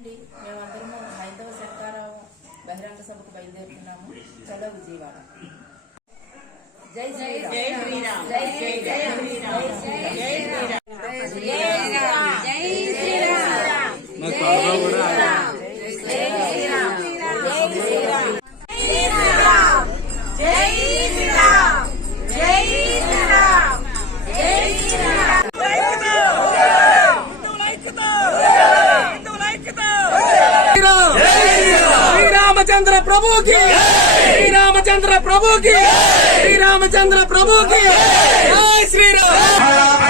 అండి. మేమందరము హైందవ శంకారావు బహిరంగ సభకు బయలుదేరుతున్నాము. చలో విజయవాడ. జై శ్రీరామ్. జై శ్రీరామ్. జై శ్రీరామ్. జై रामचंद्र प्रभु की श्री रामचंद्र प्रभु की श्री रामचंद्र प्रभु की जय श्री राम